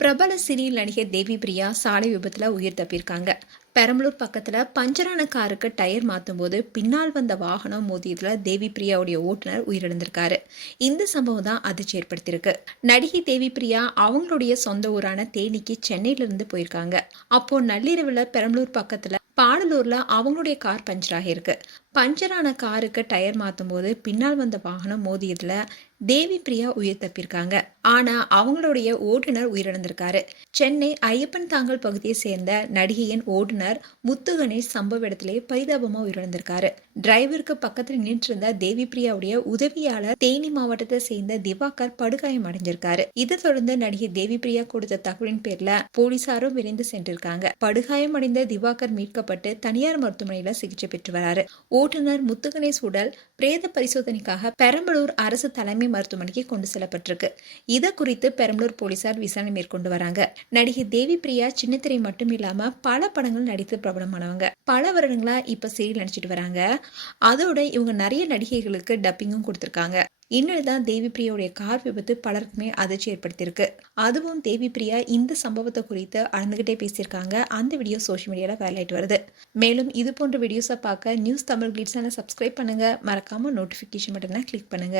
பிரபல சீரியல் நடிகை தேவி பிரியா சாலை விபத்துல உயிர் தப்பியிருக்காங்க. பெரம்பலூர் பக்கத்துல பஞ்சரான காருக்கு டயர் மாத்தும் போது பின்னால் வந்த வாகனம் மோதியதுல தேவி பிரியாவுடைய ஓட்டுநர் உயிரிழந்திருக்காரு. இந்த சம்பவம் தான் அதிர்ச்சி ஏற்படுத்தியிருக்கு. நடிகை தேவி பிரியா அவங்களுடைய சொந்த ஊரான தேனிக்கு சென்னையில இருந்து போயிருக்காங்க. அப்போ நள்ளிரவுல பெரம்பலூர் பக்கத்துல பாடலூர்ல அவங்களுடைய கார் பஞ்சர் ஆகியிருக்கு. பஞ்சரான காருக்கு டயர் மாத்தும் போது பின்னால் வந்த வாகனம் மோதியதுல தேவி பிரியா உயிர் தப்பியிருக்காங்க. ஆனா அவங்களுடைய ஓட்டுநர் உயிரிழந்திருக்காரு. சென்னை ஐயப்பன் தாங்கல் பகுதியை சேர்ந்த நடிகையின் ஓட்டுநர் முத்து கணேஷ் சம்பவ இடத்திலே பரிதாபமா உயிரிழந்திருக்காரு. டிரைவருக்கு பக்கத்தில் நின்றிருந்த தேவி பிரியாவுடைய உதவியாளர் தேனி மாவட்டத்தை சேர்ந்த திவாகர் படுகாயம் அடைஞ்சிருக்காரு. இதை தொடர்ந்து நடிகை தேவி பிரியா கொடுத்த தகவலின் பேர்ல போலீசாரும் விரைந்து சென்றிருக்காங்க. படுகாயம் அடைந்த திவாகர் மீட்கப்பட்டு தனியார் மருத்துவமனையில சிகிச்சை பெற்று வராரு. ஓட்டுநர் முத்து கணேஷ் உடல் பிரேத பரிசோதனைக்காக பெரம்பலூர் அரசு தலைமை மருத்துவமனைக்கு கொண்டு செல்லப்பட்டிருக்கு. இதை குறித்து பெரம்பலூர் போலீசார் விசாரணை மேற்கொண்டு வராங்க. நடிகை தேவி பிரியா சின்னத்திரை மட்டும் இல்லாம பல படங்கள் நடித்து பிரபலமானவங்க. பல வருடங்களா இப்ப சீரியல் நடிச்சிட்டு வராங்க. அதோட இவங்க நிறைய நடிகைகளுக்கு டப்பிங்கும் கொடுத்திருக்காங்க. இன்னொருதான் தேவி பிரியாவுடைய கார் விபத்து பலருக்குமே அதிர்ச்சி ஏற்படுத்தியிருக்கு. அதுவும் தேவி பிரியா இந்த சம்பவத்தை குறித்து அழுந்துகிட்டே பேசியிருக்காங்க. அந்த வீடியோ சோஷியல் மீடியால வைரல் வருது. மேலும் இது போன்ற வீடியோஸை பார்க்க நியூஸ் தமிழ் கிளிட்ஸ் சேனலை சப்ஸ்கிரைப் பண்ணுங்க. மறக்காம நோட்டிபிகேஷன் பட்டனை கிளிக் பண்ணுங்க.